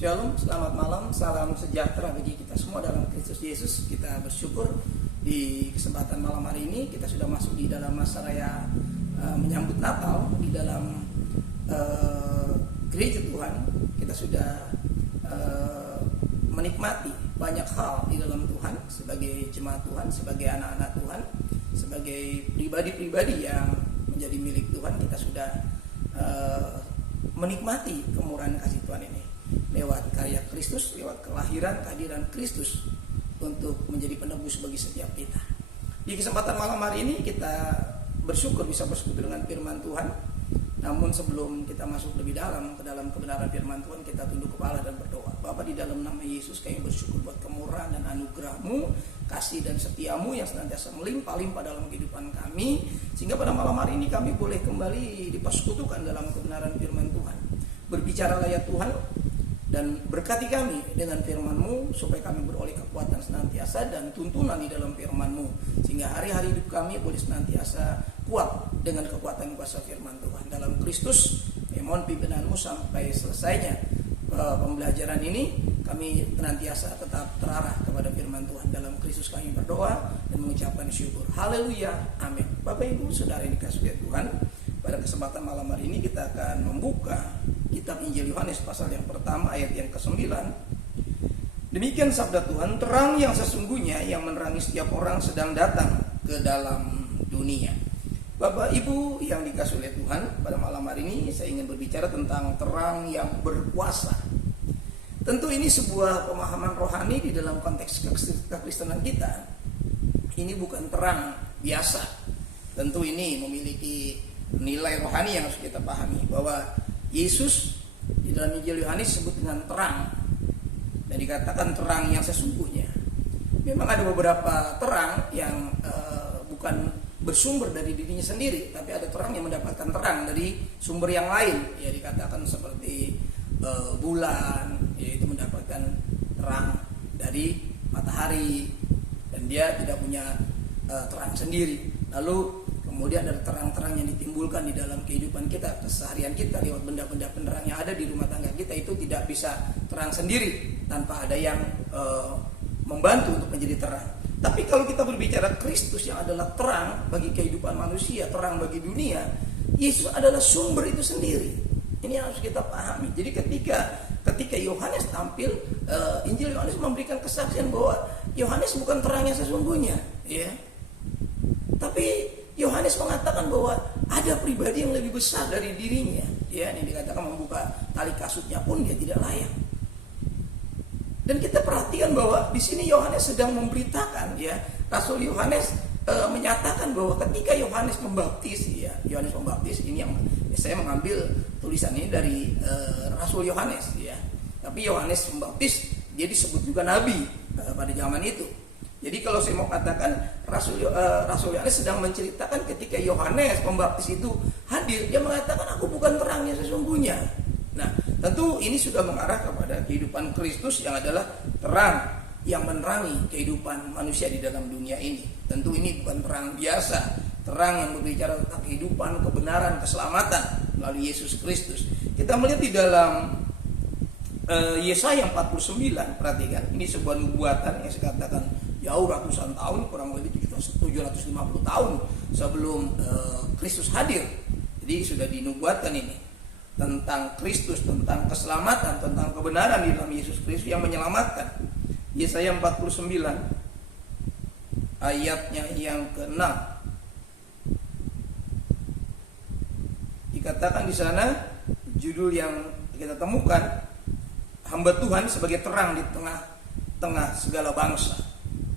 Shalom, selamat malam, salam sejahtera bagi kita semua dalam Kristus Yesus. Kita bersyukur di kesempatan malam hari ini kita sudah masuk di dalam masa raya menyambut Natal di dalam gereja Tuhan. Kita sudah menikmati banyak hal di dalam Tuhan sebagai jemaat Tuhan, sebagai anak-anak Tuhan, sebagai pribadi-pribadi yang menjadi milik Tuhan. Kita sudah menikmati kemurahan kasih Tuhan ini lewat karya Kristus, lewat kelahiran, kehadiran Kristus untuk menjadi penebus bagi setiap kita. Di kesempatan malam hari ini kita bersyukur bisa bersekutu dengan firman Tuhan. Namun sebelum kita masuk lebih dalam ke dalam kebenaran firman Tuhan, kita tunduk kepala dan berdoa. Bapa, di dalam nama Yesus kami bersyukur buat kemurahan dan anugerah-Mu, kasih dan setia-Mu yang senantiasa melimpah-limpah dalam kehidupan kami, sehingga pada malam hari ini kami boleh kembali dipersekutukan dalam kebenaran firman Tuhan. Berbicaralah ya Tuhan, dan berkati kami dengan firman-Mu supaya kami beroleh kekuatan senantiasa dan tuntunan di dalam firman-Mu, sehingga hari-hari hidup kami boleh senantiasa kuat dengan kekuatan kuasa firman Tuhan. Dalam Kristus, mohon pimpinanmu sampai selesainya pembelajaran ini, kami senantiasa tetap terarah kepada firman Tuhan. Dalam Kristus kami berdoa dan mengucapkan syukur. Haleluya, amin. Bapak Ibu Saudara yang dikasihi Tuhan, pada kesempatan malam hari ini kita akan membuka kitab Injil Yohanes pasal yang pertama ayat yang ke-9. Demikian sabda Tuhan, terang yang sesungguhnya yang menerangi setiap orang sedang datang ke dalam dunia. Bapak Ibu yang dikasihi oleh Tuhan, pada malam hari ini saya ingin berbicara tentang terang yang berkuasa. Tentu ini sebuah pemahaman rohani di dalam konteks kekristenan kita. Ini bukan terang biasa. Tentu ini memiliki nilai rohani yang harus kita pahami, bahwa Yesus di dalam Injil Yohanes disebut dengan terang dan dikatakan terang yang sesungguhnya. Memang ada beberapa terang yang bukan bersumber dari dirinya sendiri, tapi ada terang yang mendapatkan terang dari sumber yang lain. Ya, dikatakan seperti bulan, yaitu mendapatkan terang dari matahari dan dia tidak punya terang sendiri. Lalu kemudian ada terang-terang yang ditimbulkan di dalam kehidupan kita, keseharian kita lewat benda-benda penerang yang ada di rumah tangga kita. Itu tidak bisa terang sendiri tanpa ada yang membantu untuk menjadi terang. Tapi kalau kita berbicara Kristus yang adalah terang bagi kehidupan manusia, terang bagi dunia, Yesus adalah sumber itu sendiri. Ini yang harus kita pahami. Jadi ketika Yohanes tampil, Injil Yohanes memberikan kesaksian bahwa Yohanes bukan terang yang sesungguhnya, ya. Tapi Yohanes mengatakan bahwa ada pribadi yang lebih besar dari dirinya. Ya, ini dikatakan membuka tali kasutnya pun dia tidak layak. Dan kita perhatikan bahwa di sini Yohanes sedang memberitakan, ya, Rasul Yohanes menyatakan bahwa ketika Yohanes membaptis, ya, Yohanes membaptis ini yang saya mengambil tulisan ini dari Rasul Yohanes, ya. Tapi Yohanes membaptis dia disebut juga nabi pada zaman itu. Jadi kalau saya mau katakan Rasul Yohanes sedang menceritakan ketika Yohanes Pembaptis itu hadir, dia mengatakan aku bukan terangnya sesungguhnya. Nah, tentu ini sudah mengarah kepada kehidupan Kristus yang adalah terang yang menerangi kehidupan manusia di dalam dunia ini. Tentu ini bukan terang biasa, terang yang berbicara tentang kehidupan, kebenaran, keselamatan melalui Yesus Kristus. Kita melihat di dalam Yesaya 49, perhatikan, ini sebuah nubuatan yang saya katakan jauh ratusan tahun, kurang lebih 750 tahun sebelum Kristus hadir. Jadi sudah dinubuatkan ini tentang Kristus, tentang keselamatan, tentang kebenaran di dalam Yesus Kristus yang menyelamatkan. Yesaya 49 ayatnya yang ke-6 dikatakan di sana, judul yang kita temukan, hamba Tuhan sebagai terang di tengah-tengah segala bangsa.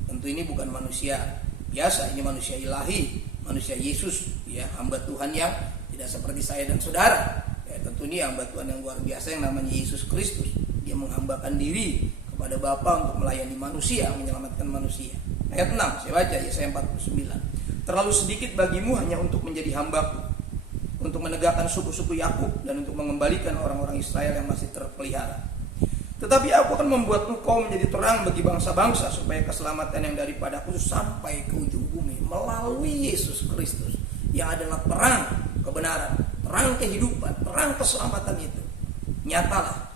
Tentu ini bukan manusia biasa, ini manusia ilahi, manusia Yesus, ya, hamba Tuhan yang tidak seperti saya dan saudara. Ya, tentu ini hamba Tuhan yang luar biasa yang namanya Yesus Kristus. Dia menghambakan diri kepada Bapa untuk melayani manusia, menyelamatkan manusia. Ayat 6, saya baca Yesaya 49. Terlalu sedikit bagimu hanya untuk menjadi hambaku, untuk menegakkan suku-suku Yakub dan untuk mengembalikan orang-orang Israel yang masih terpelihara. Tetapi aku akan membuat engkau menjadi terang bagi bangsa-bangsa, supaya keselamatan yang daripadaku sampai ke ujung bumi melalui Yesus Kristus yang adalah terang kebenaran, terang kehidupan, terang keselamatan itu. Nyatalah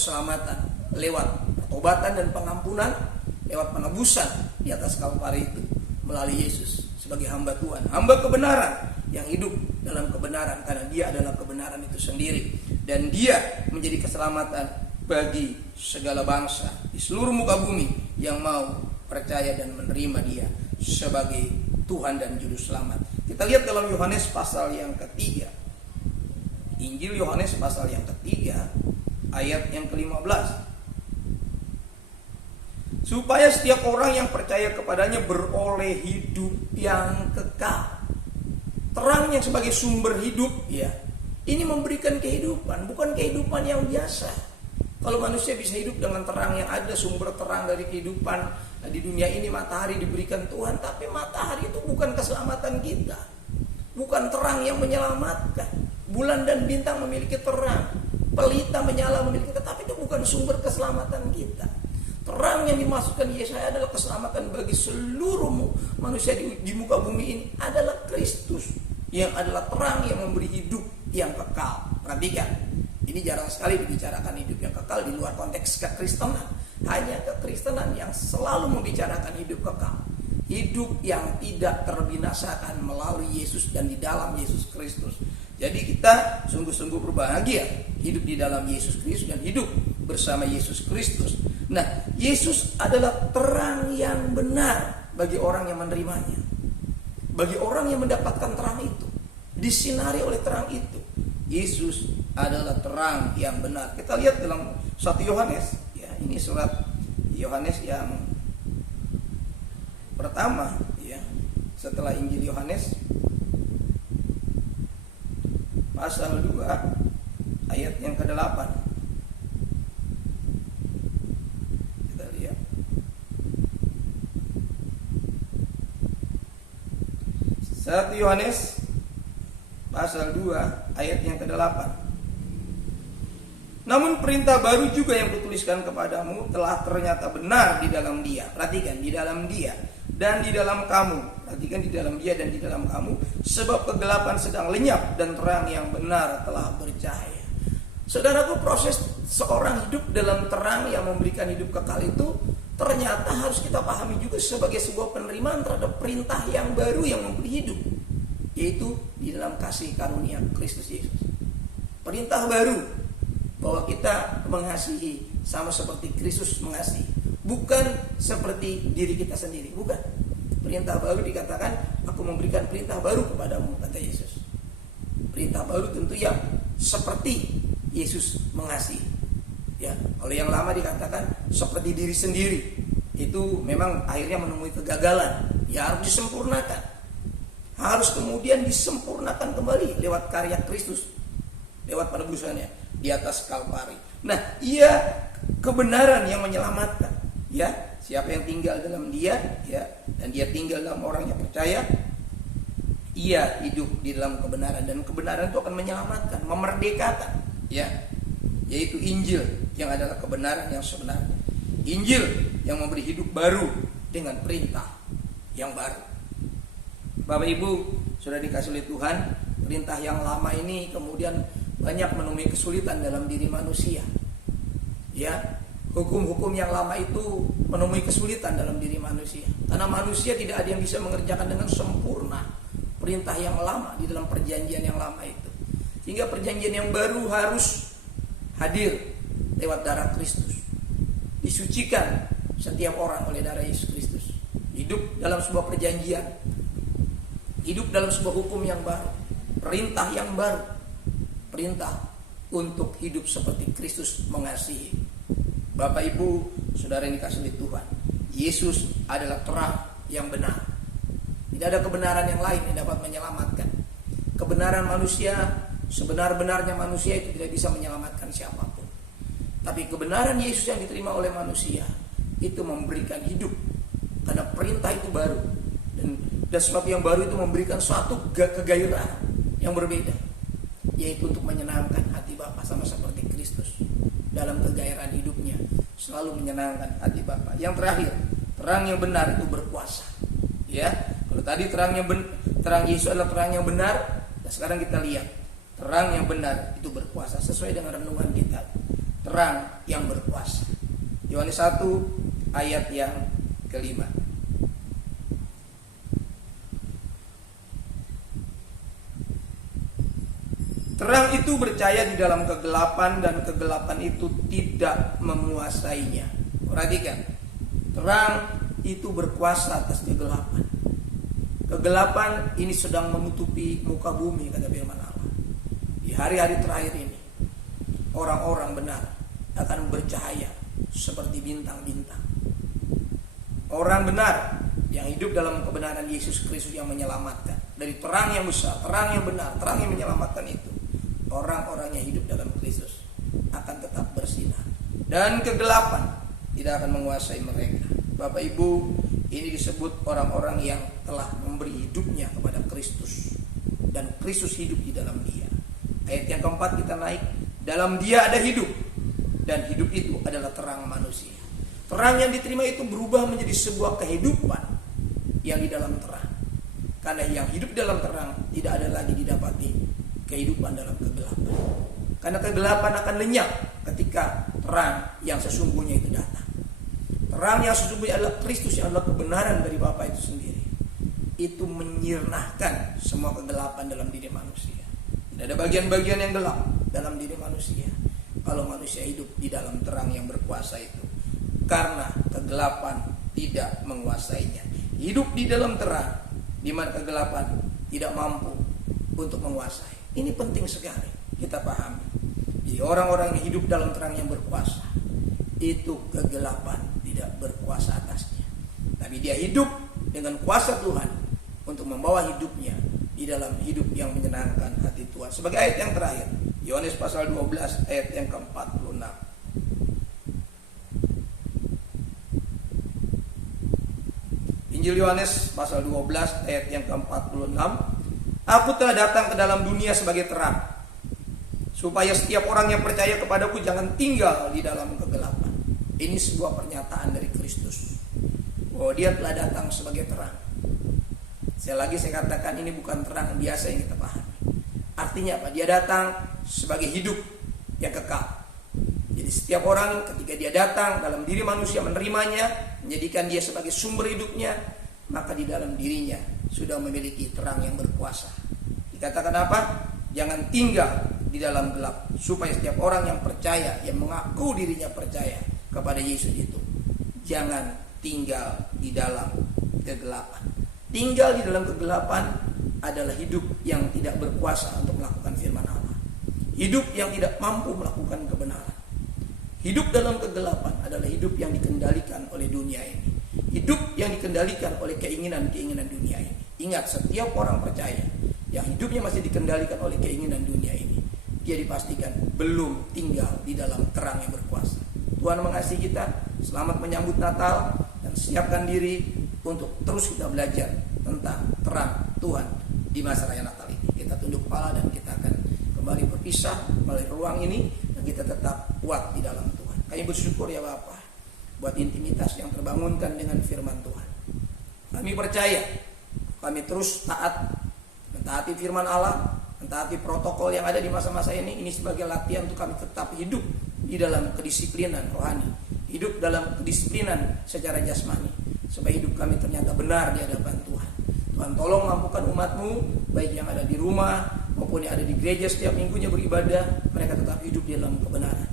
keselamatan lewat pertobatan dan pengampunan, lewat penebusan di atas Kalvari itu melalui Yesus sebagai hamba Tuhan, hamba kebenaran yang hidup dalam kebenaran karena dia adalah kebenaran itu sendiri, dan dia menjadi keselamatan bagi segala bangsa di seluruh muka bumi yang mau percaya dan menerima dia sebagai Tuhan dan Juru Selamat. Kita lihat dalam Yohanes pasal yang ketiga, Injil Yohanes pasal yang ketiga ayat yang ke-15. Supaya setiap orang yang percaya kepadanya beroleh hidup yang kekal. Terang yang sebagai sumber hidup, ya, ini memberikan kehidupan, bukan kehidupan yang biasa. Kalau manusia bisa hidup dengan terang yang ada, sumber terang dari kehidupan di dunia ini, matahari diberikan Tuhan, tapi matahari itu bukan keselamatan kita, bukan terang yang menyelamatkan. Bulan dan bintang memiliki terang, pelita menyala memiliki, tetapi itu bukan sumber keselamatan kita. Terang yang dimasukkan Yesaya adalah keselamatan bagi seluruh manusia di muka bumi ini adalah Kristus, yang adalah terang yang memberi hidup yang kekal. Perhatikan, ini jarang sekali dibicarakan hidup yang kekal di luar konteks kekristenan. Hanya kekristenan yang selalu membicarakan hidup kekal, hidup yang tidak terbinasakan melalui Yesus dan di dalam Yesus Kristus. Jadi kita sungguh-sungguh berbahagia hidup di dalam Yesus Kristus dan hidup bersama Yesus Kristus. Nah, Yesus adalah terang yang benar bagi orang yang menerimanya. Bagi orang yang mendapatkan terang itu, disinari oleh terang itu, Yesus adalah terang yang benar. Kita lihat dalam 1 Yohanes, ya, ini surat Yohanes yang pertama, ya, setelah Injil Yohanes, pasal 2 ayat yang ke-8. Kita lihat. Satu Yohanes pasal 2 ayat yang ke-8. Namun perintah baru juga yang kutuliskan kepadamu telah ternyata benar di dalam dia. Perhatikan, di dalam dia dan di dalam kamu. Perhatikan, di dalam dia dan di dalam kamu. Sebab kegelapan sedang lenyap dan terang yang benar telah bercahaya. Saudaraku, proses seorang hidup dalam terang yang memberikan hidup kekal itu ternyata harus kita pahami juga sebagai sebuah penerimaan terhadap perintah yang baru yang memberi hidup, yaitu di dalam kasih karunia Kristus Yesus. Perintah baru bahwa kita mengasihi sama seperti Kristus mengasihi, bukan seperti diri kita sendiri, bukan. Perintah baru dikatakan, aku memberikan perintah baru kepadamu, kata Yesus. Perintah baru tentu yang seperti Yesus mengasihi. Ya, kalau yang lama dikatakan seperti diri sendiri, itu memang akhirnya menemui kegagalan. Ya, harus disempurnakan. Harus kemudian disempurnakan kembali lewat karya Kristus, lewat penebusannya di atas Kalvari. Nah, ia kebenaran yang menyelamatkan. Ya, siapa yang tinggal dalam dia, ya, dan dia tinggal dalam orang yang percaya, ia hidup di dalam kebenaran, dan kebenaran itu akan menyelamatkan, memerdekakan, ya, yaitu Injil yang adalah kebenaran yang sebenarnya. Injil yang memberi hidup baru dengan perintah yang baru. Bapak Ibu, sudah dikasih oleh Tuhan, perintah yang lama ini kemudian banyak menemui kesulitan dalam diri manusia. Ya, hukum-hukum yang lama itu menemui kesulitan dalam diri manusia. Karena manusia tidak ada yang bisa mengerjakan dengan sempurna perintah yang lama di dalam perjanjian yang lama itu. Sehingga perjanjian yang baru harus hadir lewat darah Kristus. Disucikan setiap orang oleh darah Yesus Kristus. Hidup dalam sebuah perjanjian. Hidup dalam sebuah hukum yang baru. Perintah yang baru. Perintah untuk hidup seperti Kristus mengasihi. Bapak Ibu, saudara yang dikasihi oleh Tuhan, Yesus adalah terang yang benar. Tidak ada kebenaran yang lain yang dapat menyelamatkan. Kebenaran manusia, sebenar-benarnya manusia itu tidak bisa menyelamatkan siapapun. Tapi kebenaran Yesus yang diterima oleh manusia itu memberikan hidup. Karena perintah itu baru. Dan sebab yang baru itu memberikan suatu kegairahan yang berbeda, yaitu untuk menyenangkan hati Bapa sama seperti Kristus. Dalam kegairahan hidupnya selalu menyenangkan hati Bapa. Yang terakhir, terang yang benar itu berkuasa. Ya, kalau tadi terang Yesus adalah terang yang benar, dan sekarang kita lihat terang yang benar itu berkuasa sesuai dengan renungan kita. Terang yang berkuasa. Yohanes 1 ayat yang kelima. Terang itu bercahaya di dalam kegelapan dan kegelapan itu tidak menguasainya. Perhatikan, terang itu berkuasa atas kegelapan. Kegelapan ini sedang menutupi muka bumi, kata firman Allah. Di hari-hari terakhir ini, orang-orang benar akan bercahaya seperti bintang-bintang. Orang benar yang hidup dalam kebenaran Yesus Kristus yang menyelamatkan. Dari terang yang besar, terang yang benar, terang yang menyelamatkan itu, orang-orang yang hidup dalam Kristus akan tetap bersinar. Dan kegelapan tidak akan menguasai mereka. Bapak Ibu, ini disebut orang-orang yang telah memberi hidupnya kepada Kristus. Dan Kristus hidup di dalam dia. Ayat yang keempat kita naik. Dalam dia ada hidup. Dan hidup itu adalah terang manusia. Terang yang diterima itu berubah menjadi sebuah kehidupan yang di dalam terang. Karena yang hidup dalam terang tidak ada lagi didapati kehidupan dalam kegelapan. Karena kegelapan akan lenyap ketika terang yang sesungguhnya itu datang. Terang yang sesungguhnya adalah Kristus, yang adalah kebenaran dari Bapa itu sendiri. Itu menyirnahkan semua kegelapan dalam diri manusia. Tidak ada bagian-bagian yang gelap dalam diri manusia kalau manusia hidup di dalam terang yang berkuasa itu. Karena kegelapan tidak menguasainya. Hidup di dalam terang, di mana kegelapan tidak mampu untuk menguasai. Ini penting sekali kita pahami. Jadi orang-orang yang hidup dalam terang yang berkuasa, itu kegelapan tidak berkuasa atasnya. Tapi dia hidup dengan kuasa Tuhan untuk membawa hidupnya di dalam hidup yang menyenangkan hati Tuhan. Sebagai ayat yang terakhir, Yohanes pasal 12 ayat yang ke-46. Injil Yohanes pasal 12 ayat yang ke-46. Aku telah datang ke dalam dunia sebagai terang, supaya setiap orang yang percaya kepadaku jangan tinggal di dalam kegelapan. Ini sebuah pernyataan dari Kristus bahwa dia telah datang sebagai terang. Saya katakan ini bukan terang biasa yang kita pahami. Artinya apa? Dia datang sebagai hidup yang kekal. Jadi setiap orang ketika dia datang dalam diri manusia menerimanya, menjadikan dia sebagai sumber hidupnya, maka di dalam dirinya sudah memiliki terang yang berkuasa. Dikatakan apa? Jangan tinggal di dalam gelap, supaya setiap orang yang percaya, yang mengaku dirinya percaya kepada Yesus itu, jangan tinggal di dalam kegelapan. Tinggal di dalam kegelapan adalah hidup yang tidak berkuasa untuk melakukan firman Allah. Hidup yang tidak mampu melakukan kebenaran. Hidup dalam kegelapan adalah hidup yang dikendalikan oleh dunia ini. Hidup yang dikendalikan oleh keinginan-keinginan dunia ini. Ingat, setiap orang percaya yang hidupnya masih dikendalikan oleh keinginan dunia ini, dia dipastikan belum tinggal di dalam terang yang berkuasa. Tuhan mengasihi kita. Selamat menyambut Natal dan siapkan diri untuk terus kita belajar tentang terang Tuhan di masa raya Natal ini. Kita tunduk kepala dan kita akan kembali berpisah melalui ruang ini, dan kita tetap kuat di dalam Tuhan. Kami bersyukur ya Bapa buat intimitas yang terbangunkan dengan firman Tuhan. Kami percaya, kami terus mentaati firman Allah, mentaati protokol yang ada di masa-masa ini sebagai latihan untuk kami tetap hidup di dalam kedisiplinan rohani, hidup dalam kedisiplinan secara jasmani, supaya hidup kami ternyata benar di hadapan Tuhan. Tuhan tolong mampukan umat-Mu, baik yang ada di rumah maupun yang ada di gereja setiap minggunya beribadah, mereka tetap hidup di dalam kebenaran.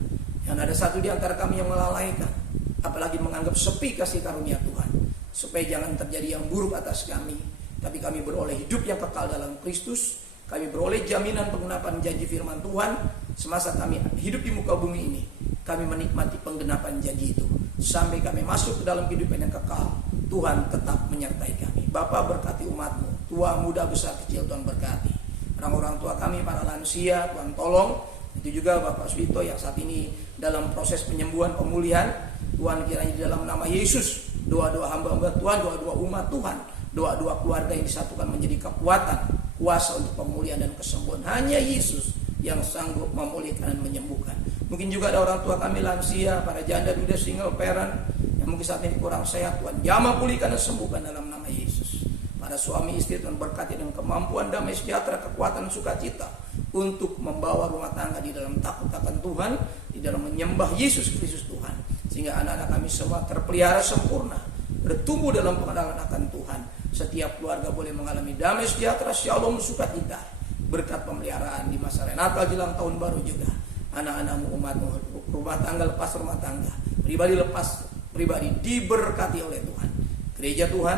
Yang ada satu di antara kami yang melalaikan, apalagi menganggap sepi kasih karunia Tuhan, supaya jangan terjadi yang buruk atas kami, tapi kami beroleh hidup yang kekal dalam Kristus. Kami beroleh jaminan penggenapan janji firman Tuhan. Semasa kami hidup di muka bumi ini, kami menikmati penggenapan janji itu sampai kami masuk ke dalam kehidupan yang kekal. Tuhan tetap menyertai kami. Bapa, berkati umat-Mu, tua, muda, besar, kecil, Tuhan berkati. Orang-orang tua kami, para lansia, Tuhan tolong. Itu juga Bapak Suito yang saat ini dalam proses penyembuhan, pemulihan. Tuhan, kiranya di dalam nama Yesus, doa-doa hamba-hamba Tuhan, doa-doa umat Tuhan, doa-doa keluarga yang disatukan menjadi kekuatan, kuasa untuk pemulihan dan kesembuhan. Hanya Yesus yang sanggup memulihkan dan menyembuhkan. Mungkin juga ada orang tua kami lansia, para janda, duda, single parent yang mungkin saat ini kurang sehat. Tuhan jamah pulihkan dan sembuhkan dalam nama Yesus. Para suami istri, Tuhan berkati dengan kemampuan, damai sejahtera, kekuatan, sukacita untuk membawa rumah tangga di dalam takut akan Tuhan, di di dalam menyembah Yesus Kristus Tuhan, sehingga anak-anak kami semua terpelihara sempurna, bertumbuh dalam pengenalan akan Tuhan. Setiap keluarga boleh mengalami damai sejahtera, shalom, sukacita, berkat pemeliharaan di masa Natal jelang tahun baru juga. Anak-anakmu, umatmu, rumah tangga lepas rumah tangga, pribadi lepas pribadi, diberkati oleh Tuhan. Gereja Tuhan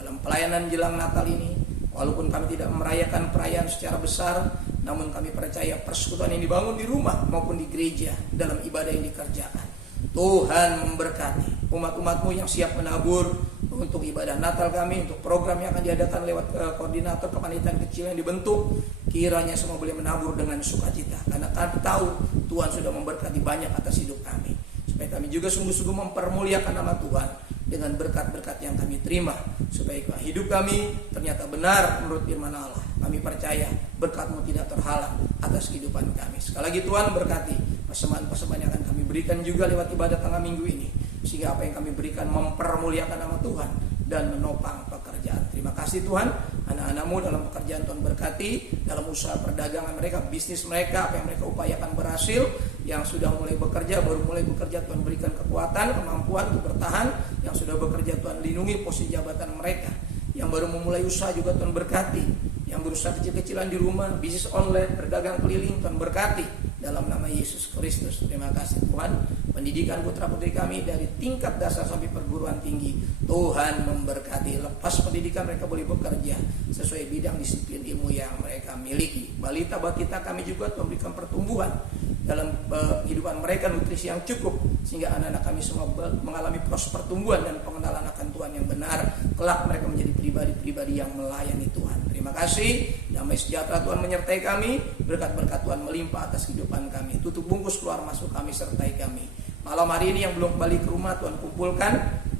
dalam pelayanan jelang Natal ini, walaupun kami tidak merayakan perayaan secara besar, namun kami percaya persekutuan yang dibangun di rumah maupun di gereja dalam ibadah yang dikerjakan, Tuhan memberkati umat-umatmu yang siap menabur untuk ibadah Natal kami, untuk program yang akan diadakan lewat koordinator kepanitiaan kecil yang dibentuk. Kiranya semua boleh menabur dengan sukacita, karena kami tahu Tuhan sudah memberkati banyak atas hidup kami, supaya kami juga sungguh-sungguh mempermuliakan nama Tuhan dengan berkat-berkat yang kami terima, supaya hidup kami ternyata benar menurut firman Allah. Kami percaya berkat-Mu tidak terhalang atas kehidupan kami. Sekali lagi Tuhan berkati persembahan-persembahan yang akan kami berikan juga lewat ibadah tengah minggu ini, sehingga apa yang kami berikan mempermuliakan nama Tuhan dan menopang pekerjaan. Terima kasih Tuhan, anak-anak-Mu dalam pekerjaan Tuhan berkati, dalam usaha perdagangan mereka, bisnis mereka, apa yang mereka upayakan berhasil. Yang sudah mulai bekerja, baru mulai bekerja, Tuhan berikan kekuatan, kemampuan untuk bertahan. Yang sudah bekerja, Tuhan lindungi posisi jabatan mereka. Yang baru memulai usaha juga Tuhan berkati. Yang berusaha kecil-kecilan di rumah, bisnis online, berdagang keliling, Tuhan berkati dalam nama Yesus Kristus. Terima kasih Tuhan. Pendidikan putra-putri kami dari tingkat dasar sampai perguruan tinggi, Tuhan memberkati. Lepas pendidikan mereka boleh bekerja sesuai bidang disiplin ilmu yang mereka miliki. Balita batita kami juga Tuhan berikan pertumbuhan dalam kehidupan mereka, nutrisi yang cukup, sehingga anak-anak kami semua mengalami proses pertumbuhan dan pengenalan akan Tuhan yang benar. Kelak mereka menjadi pribadi-pribadi yang melayani Tuhan. Terima kasih, damai sejahtera Tuhan menyertai kami, berkat-berkat Tuhan melimpah atas kehidupan kami. Tutup bungkus keluar masuk kami, sertai kami. Malam hari ini yang belum kembali ke rumah Tuhan kumpulkan,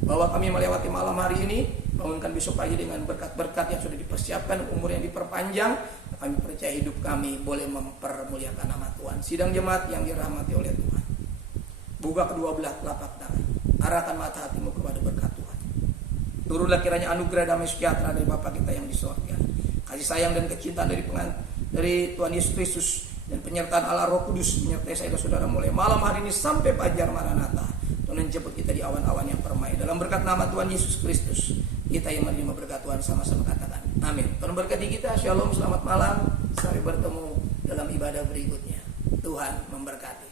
bahwa kami melewati malam hari ini, bangunkan besok pagi dengan berkat-berkat yang sudah dipersiapkan, umur yang diperpanjang. Kami percaya hidup kami boleh mempermuliakan nama Tuhan. Sidang jemaat yang dirahmati oleh Tuhan, buka kedua belah telapak tangan, arahkan mata hatimu kepada berkat Tuhan. Turunlah kiranya anugerah damai sejahtera dari Bapa kita yang di surga, kasih sayang dan kecintaan dari Tuhan Yesus Kristus, dan penyertaan Allah Roh Kudus menyertai saya dan saudara mulai malam hari ini sampai fajar Maranatha. Tuhan menjemput kita di awan-awan yang permai. Dalam berkat nama Tuhan Yesus Kristus, kita yang menerima berkat Tuhan sama-sama katakan amin. Tuhan berkati kita. Shalom, selamat malam. Sampai bertemu dalam ibadah berikutnya. Tuhan memberkati.